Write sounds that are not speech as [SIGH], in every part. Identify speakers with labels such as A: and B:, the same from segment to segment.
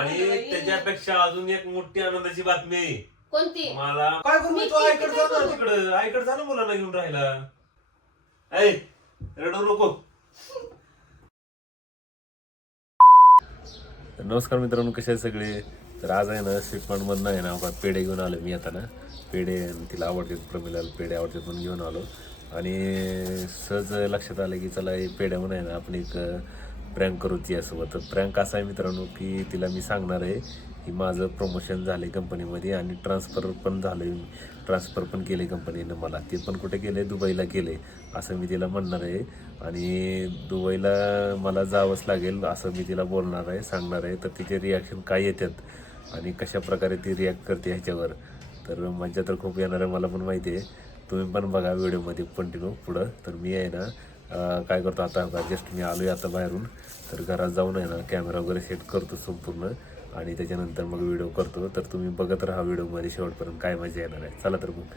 A: आणि. त्याच्यापेक्षा अजून एक मोठी आनंदाची बातमी आहे.
B: कोणती?
A: मला काय करू
B: मी
A: मी तू आईकडे
B: काय
A: जा ना
B: करू?
A: तिकडं आईकडे जा ना मुलांना घेऊन राहिला ऐ रडू नको. नमस्कार मित्रांनो कसे आहे सगळे? तर आज आहे ना स्वीटमार्ट मधनं आहे ना पेढे घेऊन आलो मी आता ना. पेढे आणि तिला आवडतात प्रमिलाला पेढे आवडतात म्हणून घेऊन आलो. आणि सहज लक्षात आलं की चला हे पेढ्या म्हणून आहे ना आपण एक प्रँक करू तिच्यासोबत. प्रँक असा आहे मित्रांनो की तिला मी सांगणार आहे की माझं प्रमोशन झाले कंपनीमध्ये आणि ट्रान्सफर पण झालं ट्रान्सफर पण केले कंपनीनं मला. ते पण कुठे केले दुबईला केले असं मी तिला म्हणणार आहे. आणि दुबईला मला जावंच लागेल असं मी तिला बोलणार आहे सांगणार आहे. तर तिचे रिॲक्शन काय येतात आणि कशा प्रकारे ती रिॲक्ट करते ह्याच्यावर. तर मज्जा तर खूप येणार आहे मला पण माहिती आहे. तुम्ही पण बघा व्हिडिओमध्ये कंटिन्यू पुढं. तर मी आहे ना काय करतो आता? जस्ट मी आलो आहे आता बाहेरून. तर घरात जाऊन आहे ना कॅमेरा वगैरे सेट करतो संपूर्ण. आणि त्याच्यानंतर मग व्हिडिओ करतो. तर तुम्ही बघत राहा व्हिडिओमध्ये शेवटपर्यंत काय मजा येणार आहे. चला तर मग.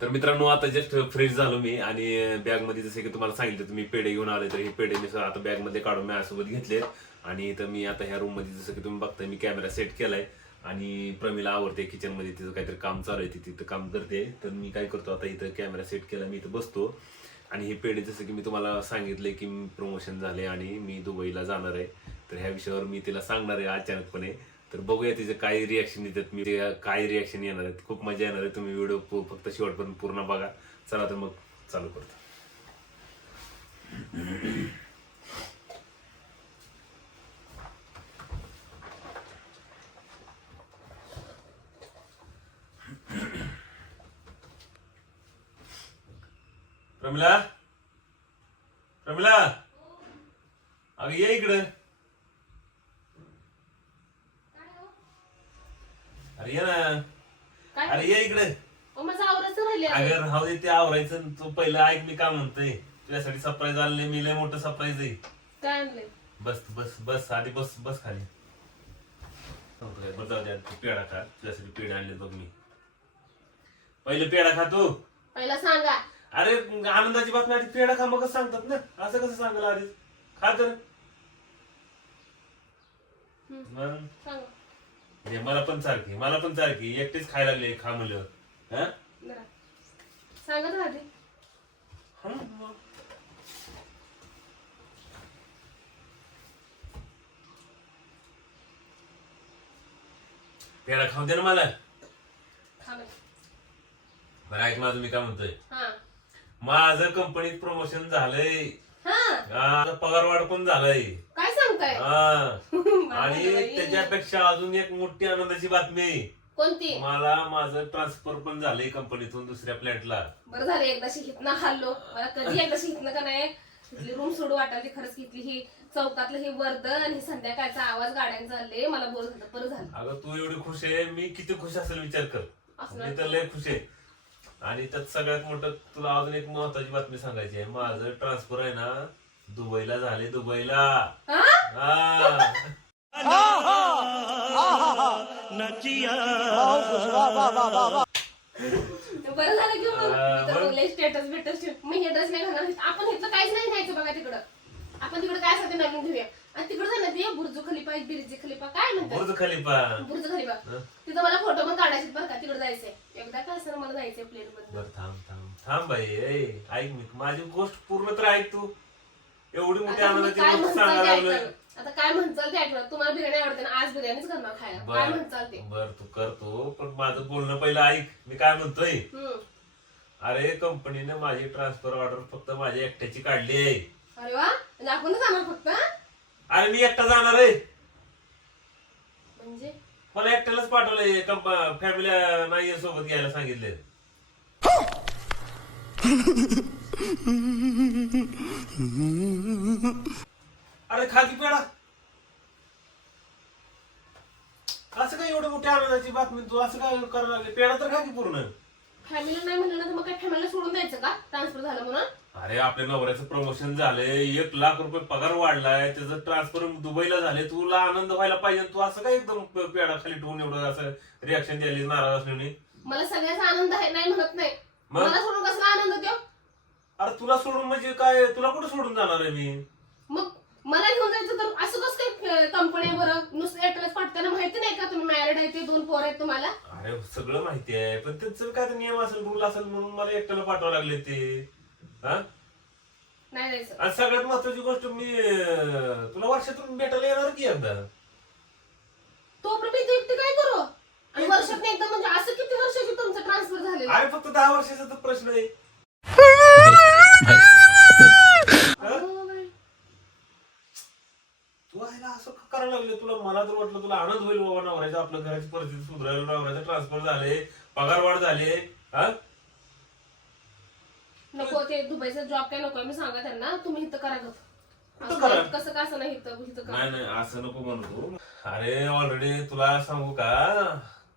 A: तर मित्रांनो आता जस्ट फ्रेश झालो मी. आणि बॅगमध्ये जसे की तुम्हाला सांगितलं तुम्ही पेढे घेऊन आले तर हे पेढे मी आता बॅगमध्ये काढून माझ्यासोबत घेतलेत. आणि तर मी आता ह्या रूममध्ये जसं की तुम्ही बघताय मी कॅमेरा सेट केलाय. आणि प्रमिला आवडते किचनमध्ये तिचं काहीतरी काम चालू आहे ती तिथं काम करते. तर मी काय करतो आता इथं कॅमेरा सेट केला मी इथं बसतो. आणि हे पेढे जसं की मी तुम्हाला सांगितले की प्रमोशन झाले आणि मी दुबईला जाणार आहे. तर ह्या विषयावर मी तिला सांगणार आहे अचानकपणे. तर बघूया तिचे काय रिॲक्शन येतात. मी ते काय रिॲक्शन येणार आहेत. खूप मजा येणार आहे. तुम्ही व्हिडिओ फक्त शेवटपर्यंत पूर्ण बघा. चला तर मग चालू करतो. प्रमिला? प्रमिला? अगं ये इकडं. अरे ये ना.
B: काय?
A: अरे ये इकडे.
B: ओ, माझं आवरायचं राहिले
A: अगर राहू दे ते आवरायचं तू पहिलं ऐक मी काय म्हणतोय. तुझ्यासाठी सरप्राईज आले मी लय मोठं सरप्राईज आहे.
B: काय आणलंय?
A: बस बस बस आधी बस बस खाली. बरं जाऊ द्या तू पेढा खा. तुझ्यासाठी पेढे आणले बघ मी. पहिले पेढा खा तू.
B: पहिला सांगा.
A: अरे आनंदाची बातमी आधी पेढा खा मगच सांगतात ना. असं कसं सांगायला आधी खा तर.
B: हम्म.
A: मग?
B: सांगा.
A: हे मला पण सारखी मला पण सारखी. एकटीच खायला लागले खा म्हणलं हा?
B: जरा सांगा तर आधी.
A: हा, मग. पेढा खाऊ दे ना मला. बरं ऐक माझं मी काय म्हणतोय. माझं कंपनीत प्रमोशन झालंय.
B: हा.
A: हा, पगार वाढ पण झालंय.
B: काय सांगताय
A: हा. [LAUGHS] आणि. त्याच्यापेक्षा अजून एक मोठी आनंदाची बातमी.
B: कोणती?
A: मला माझं ट्रान्सफर पण झालंय कंपनीतून दुसऱ्या प्लॅटला
B: बरं झालं एकदा हितनं हल्लो. मला कधी एकदा हितनं का नाही? रूम सोडू वाटायची खरंच की इथली ही चौकातलं हे वर्दन आणि संध्याकाळचा आवाज गाड्यांचा आले मला बोर झालं बरं झालं.
A: अगं तू एवढी खुश आहे. मी किती खुश असेल विचार कर.
B: असणार.
A: मी तर लय खुश आहे. आणि त्यात सगळ्यात मोठं तुला अजून एक महत्वाची बातमी सांगायची आहे. माझं ट्रान्सफर आहे ना दुबईला झाले दुबईला.
B: हा?
A: हा.
B: बरं झालं की मग.
A: हा,
B: मी तर
A: मग?
B: बोलले स्टेटस बेटस मी हे ड्रेस नाही घालणार. आपण इथलं काहीच नाही न्यायचं बघा तिकडं. आपण तिकडं काय असेल ते नवीन घेऊया आणि तिकडं जाणार ते बुर्ज खलिफा बिर्जी खलिफा. काय म्हणतात?
A: Burj Khalifa.
B: Burj Khalifa.
A: हं?
B: तिथं मला फोटो पण काढायचे बरं का तिकडे जायचंय. एकदा काय असं मला जायचंय प्लेन मध्ये
A: बर थांब थांब. थांब बाई ए, ऐक मी. माझी गोष्ट पूर्ण तर ऐक तू. एवढी मोठी
B: आता तुम्ही
A: आनंदाची
B: काय
A: गोष्ट
B: म्हणताल ते
A: सांगायला
B: ऐकणार.
A: लागलोय
B: आता काय म्हणचाल ते ऐकणार तुम्हाला बिर्याणी आवडते ना आज बिर्याणीच करणार खायला. काय
A: बर
B: म्हणचाल ते?
A: बर तू करतो पण माझं बोलणं पहिलं ऐक. मी काय म्हणतोय?
B: हम्म.
A: अरे कंपनीने माझी ट्रान्सफर ऑर्डर फक्त माझ्या एकट्याची काढली आहे.
B: अरे वा म्हणजे आपण जाणार फक्त हा?
A: अरे मी एकटा जाणार आहे.
B: म्हणजे?
A: मला एकट्यालाच पाठवलंय. फॅमिली नाही सोबत घ्यायला सांगितले अरे खा की पेडा असं काय एवढं मोठी आनंदाची बातमी? तू असं काय करायला लागले? पेडा तर खा की पूर्ण.
B: फॅमिली नाही म्हणलं ना तर मग काय फॅमिलीला सोडून द्यायचं का? ट्रान्सफर झालं म्हणून?
A: अरे आपल्या नवऱ्याचं प्रमोशन झालंय. एक लाख रुपये पगार वाढलाय. त्याचं ट्रान्सफर दुबईला झाले तुला आनंद व्हायला पाहिजे. तू असं काय एकदम पेडा खाली ठेवून एवढं असं रिॲक्शन द्यायला नाराज असल्याने
B: मला सगळ्याचा आनंद आहे नाही म्हणत नाही. मला सोडून कसला आनंद देऊ?
A: अरे तुला सोडून म्हणजे काय? तुला कुठे सोडून जाणार आहे मी?
B: मग मला घेऊन जायचं तर असं कसं काय कंपनी बरं? नुसतं ऍड्रेस पाठताना माहिती नाही का तुम्ही मॅरिड आहे ते दोन पोर आहेत तुम्हाला?
A: अरे सगळं माहिती आहे. पण त्यांचं काय नियम असेल रूल असेल म्हणून मला एकट्याला पाठवावं लागले ते. हा?
B: नाही
A: आणि सगळ्यात महत्वाची गोष्ट मी अं, तुला वर्षातून भेटायला येणार की एकदा?
B: तोपर्यंत इथे एकटे काय करू? आणि वर्षात एकदा म्हणजे असं किती वर्षाची तुमचं ट्रान्सफर झालेलं
A: अरे फक्त दहा वर्षाचा तर प्रश्न आहे.
B: अगं बाई.
A: तू आहे ना असं का करायला लागले? तुला मला तर वाटलं तुला आनंद होईल बाबा नवऱ्याचा आपल्या घराची परिस्थिती सुधारायला नवऱ्याचा ट्रान्सफर झाले पगार वाढ झाले हा?
B: नको ते दुबईचा जॉब काय नको मी सांगा त्यांना तुम्ही इथं करा गं.
A: कुठं
B: असं
A: करा?
B: नाही, कसं का असं नाही इथं इथं करा.
A: नाही नाही असं नको म्हणू तू. अरे ऑलरेडी तुला सांगू का?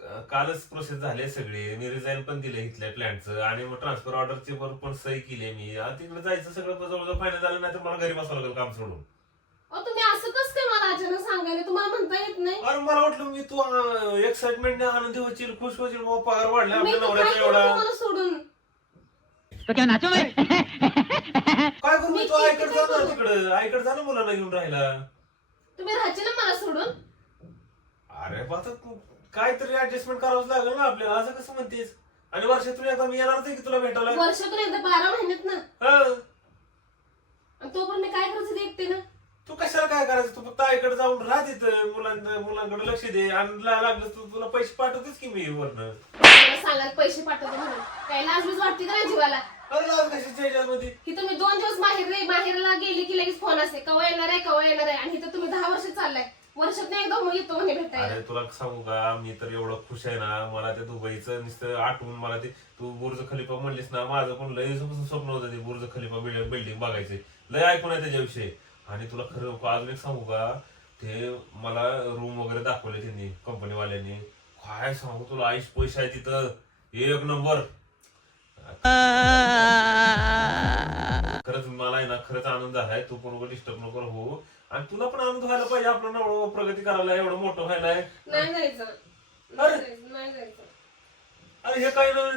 A: क- कालच प्रोसेस झाले सगळे. मी रिझाईन पण दिले इथल्या प्लॅनचं आणि मग ट्रान्सफर ऑर्डरची पण पण सही केली मी. तिकडे जायचं सगळं जवळजवळ फायनल झालं नाही तर मला घरी बसावं लागेल काम सोडून.
B: अहो तुम्ही असं कसं काय मला अचानक सांगायला? तुम्हाला म्हणता येत नाही.
A: अरे मला वाटलं मी तू एक्साइटमेंटने आनंदी होशील खुश होशील बाबा पगार वाढला
B: मी
A: आपल्या
B: तर काय
A: नवऱ्याचा
B: करू
A: एवढा.
B: तुम्हाला
C: तो क्या नाचो मैं
A: काय करू? मी तू
B: किती
A: आईकडे जा ना
B: करू?
A: तिकडं. आईकडे जा ना मुलांना घेऊन राहिला
B: तुम्ही राहायचे ना मला सोडून.
A: अरे बा आता तू काहीतरी ऍडजस्टमेंट करावंच लागेल ना आपल्याला. असं कसं म्हणतेस? आणि वर्षातून एकदा मी येणारच आहे की तुला भेटायला?
B: वर्षातून एकदा बारा महिन्यात ना.
A: हा.
B: आणि तोपर्यंत मी काय करायचं ते एकटे ना?
A: तू कशाला काय करायचं? तू फक्त आईकडे जाऊन राह तिथं. मुलांना मुलांकडे लक्ष दे. आणि ला- लागलं तर तुला पैसे पाठवतेच की मी वरनं?
B: मला सांगायला पैसे पाठवतो म्हणून. काय लाजमीच वाटते का नाही जीवाला? की तुम्ही दोन दिवस बाहेर रे बाहेरला गेली की लगेच फोन असते. कवा येणार आहे कवा येणार आहे? आणि इथं तुम्ही दहा वर्ष चाललाय. वर्षात एकदा मग येतो म्हणे भेटायला.
A: अरे तुला सांगू का मी तर एवढं खुश आहे ना मला त्या दुबईचं नुसतं आठवून मला ते तू बुर्ज खलिफा म्हणलीस ना माझं पण लय स्वप्न होतं ते बुर्ज खलिफा बिल्डिंग बघायचे. लय ऐकून आहे त्याच्याविषयी. आणि तुला खरं अजून एक सांगू का ते मला रूम वगैरे दाखवले त्यांनी कंपनीवाल्यांनी काय सांगू तुला आईश पैसे आहे तिथं. एक नंबर. खरंच मला आहे ना खरंच आनंद झालाय तू पण डिस्टर्ब नको हो. आणि तुला पण आनंद व्हायला पाहिजे. आपलं नवं प्रगती करायला एवढं मोठं व्हायला
B: नाही जायचं
A: अरे.
B: नाही जायचं नाही जायचं
A: अरे हे काही नवीन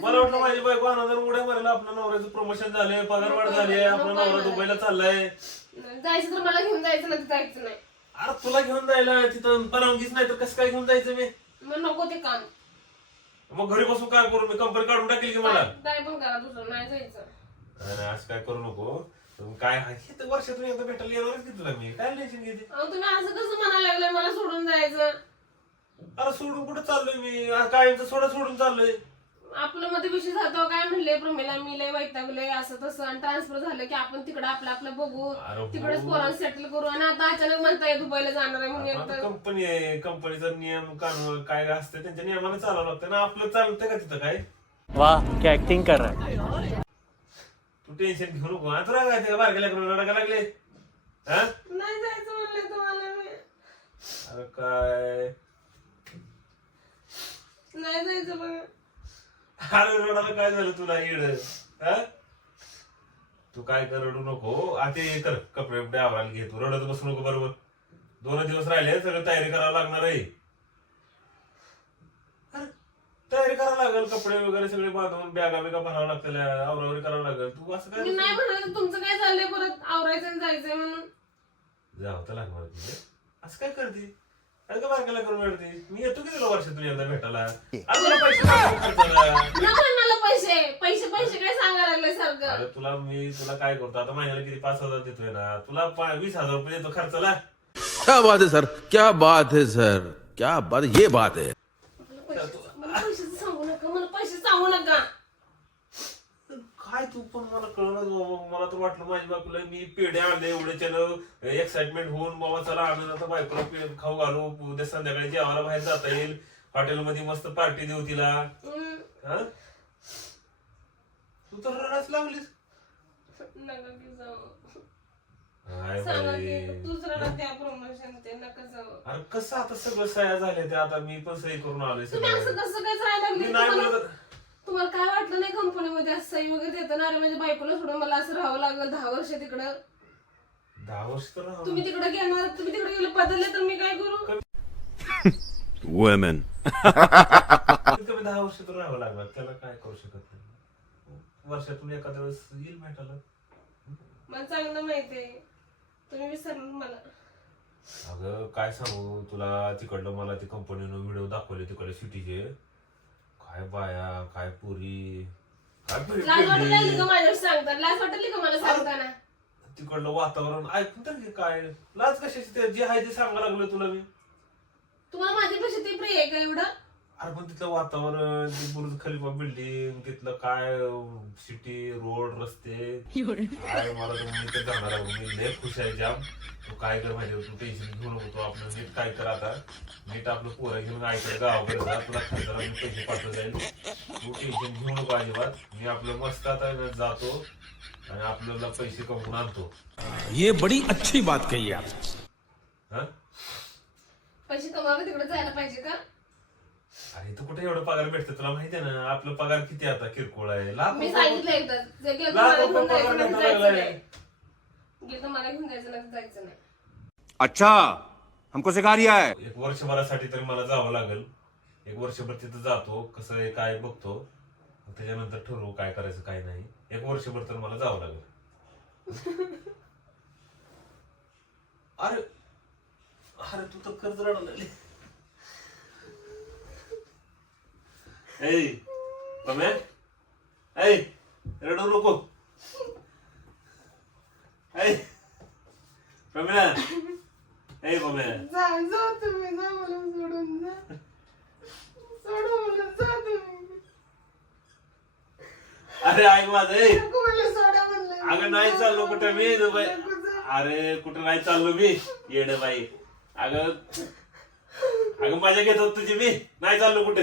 A: मला वाटलं माझी बायको आनंदाने उड्या मारायला आपल्या नवऱ्याचं प्रमोशन झाले पगार वाढ झाली आपला नवरा दुबईला चाललाय.
B: नाही, जायचं तर मला घेऊन जायचं नाही जायचं नाही.
A: अरे तुला घेऊन जायला तिथं परवानगीच नाही तर कसं काय घेऊन जायचं मी?
B: मग नको ते काम.
A: मग घरी बसून काय करू? मी कंपनी काढून टाकेल की मला?
B: काय पण करा दुसरं नाही जायचं.
A: अरे असं काय करू नको. काय आहे, हे तर वर्षातून एकदा भेटायला येणारच की तुला मी? काय टेन्शन घेते?
B: अहो तुम्ही असं कसं म्हणायला लागलं मला सोडून जायचं.
A: अरे सोडून कुठं चाललोय मी? कायमचं सोडा सोडून चाललोय.
B: आपलं मध्ये विषय जातो काय म्हणले? प्रमेला मी लय वैतागले असं तसं. आणि ट्रान्सफर झालं की आपण तिकडं आपलं आपलं बघू.
A: अरे हो.
B: तिकडेच पोरांना सेटल करू. आणि आता अचानक म्हणताय दुबईला जाणार आहे म्हणून एकतर
A: कंपनी आहे. कंपनीचा नियम कानून काय असते त्यांच्या नियमाने चालावं लागतं. ना आपलं चालतंय का तिथं काय?
C: वाह क्या एक्टिंग कर रहा है.
A: तू टेन्शन घेऊ नको. आता रागायचं का बारक्या लेकराला रडायला लागले? हा?
B: नाही जायचं म्हणले तुम्हाला मी.
A: अरे काय?
B: नाही जायचं बघा.
A: अरे रडायला काय झालं तुला येड हा? तू काय कर रडू नको. आता हे कर कपडे बिपडे आवरायला घे. तू रडत बसू नको बरोबर. दोन दिवस राहिले सगळं तयारी करावं लागणार आहे. अरे, तयारी करावं लागेल कपडे वगैरे सगळे बांधून बॅगा बिगा भरावं लागतील आवरावरी करावं लागेल. तू असं
B: मी नाही
A: काय
B: म्हणाल तुमचं काय चाललंय परत? आवरायचं आणि जायचंय म्हणून.
A: जावं तर लागणार तुझे. असं काय करते? अरे का बारकाला करून मिळते मी येतो की तुला वर्षातून एकदा भेटायला? अरे तुला पैसे लागतील खर्चाला.
B: नको मला पैसे. पैसे पैसे काय सांगायला लागले सारखं?
A: अरे तुला मी तुला काय करतो? आता महिन्याला किती? पाच हजार देतोय ना. तुला पा- वीस हजार रुपये देतो खर्चाला.
D: क्या बात है सर? क्या बात है सर? क्या बात ये बात है।
B: मला पैसे- मला पैशाचं सांगू नका. मला पैसे सांगू नका.
A: काय तू पण मला कळलं बाबा. मला तर वाटलं माझी बायकोला मी पेढे आणले एवढे एक्साइटमेंट होऊन बाबा चला आनंद आता बायकोला पे- खाऊ घालू. उद्या संध्याकाळी जेवायला बाहेर जाता येईल. हॉटेलमध्ये मस्त पार्टी देऊ तिला. हा? तू तर रडायच लागलीस.
B: नका की जाऊ.
A: काय
B: सांगा
A: बाई.
B: की दुसऱ्याला द्या प्रमोशन ते नका जाऊ?
A: अरे कसं आता सगळं सह्या झाले ते आता मी पण सही करून आलोय
B: तुम्ही असं
A: सगळं
B: कसं काय जायला
A: मी
B: लागले
A: नाही
B: तुम्हाला
A: बोलत
B: तुम्हाला काय वाटलं नाही कंपनीमध्ये असं सही वगैरे देतं ना अरे माझ्या बायकोला सोडून मला असं राहावं लागलं दहा वर्ष तिकडं.
A: दहा वर्ष तर राहू.
B: तुम्ही तिकडे घेणार तुम्ही तिकडे गेले बदलले तर मी काय करू?
D: वुमेन
A: कमीत कमी दहा वर्ष तर राहावं लागणार त्याला काय करू शकत नाही. वर्षातून एखाद्या वेळेस येईल भेटायला.
B: मला चांगलं माहितीये. तुम्ही विसरणार मला
A: अगं काय सांगू? तुला तिकडलं मला ती कंपनीनं व्हिडिओ दाखवले तिकडे सिटीचे काय बाया काय पुरी? काय
B: लाज. का माझ्यावर सांगताना? लाज वाटली का मला सांगताना?
A: तिकडलं वातावरण ऐकून तर घे काय. लाज कशाची ते? जे आहे ते सांगा लागलं तुला मी.
B: तुम्हाला माझ्यापेक्षा ते प्रिय आहे का एवढं?
A: अरे पण तिथलं वातावरण ते बुर्ज खलिफा बिल्डिंग तिथलं काय सिटी रोड रस्ते. काय मला तर मी तर जाणार आहे. मी लय खुश आहे जाम. तू काय कर माहिती तू टेन्शन घेऊ नको. तू आपलं नीट काय कर आता. नीट आपलं पोरं घेऊन ऐकलं गावाकडे जा. तुला मी पैसे पाठवून जाईल तू टेन्शन घेऊ नको अजिबात. मी आपलं मस्त आता जातो आणि आपल्याला पैसे कमवून आणतो.
D: ये बड़ी अच्छी बात कही आप।
A: हा?
B: पैसे कमावे तिकडे जायला पाहिजे का?
A: अरे तू कुठे एवढं पगार भेटतं? तुला माहिती आहे ना आपलं पगार किती आता? किरकोळ आहे. लाख
B: मी
A: रुपये-
B: सांगितलं एकदा जे गेलं
A: लाख
B: मला
A: रुपये
B: घेऊन जायचं
A: पगार
B: नाही
A: भेटायला
B: जायचं
A: लागलाय.
B: नाही. गेलं मला घेऊन जायचं नाही जायचं नाही.
E: अच्छा हमको सिखा रिया है
A: एक वर्षभरासाठी तरी मला जावं लागेल. एक वर्षभर तिथं जातो कसं आहे काय बघतो. मग त्याच्यानंतर ठरवू काय करायचं काय नाही. एक वर्षभर तर मला जावं लागेल. [LAUGHS] अरे अरे तू तर कर्ज रडवलं ऐ ऐ रडू नको. ऐ पम्या ऐ पम्या
B: जा जा तुम्ही जा मला सोडून जा. सोडून मला जा तुम्ही.
A: अरे ऐक माझं ऐ
B: नको मला सोडा म्हणलं.
A: अगं नाही चाललो कुठं मी बाई. अरे कुठं नाही चाललो मी? येड बाई. अगं अगं मजा घेत होत तुझी मी. नाही चाललो कुठे?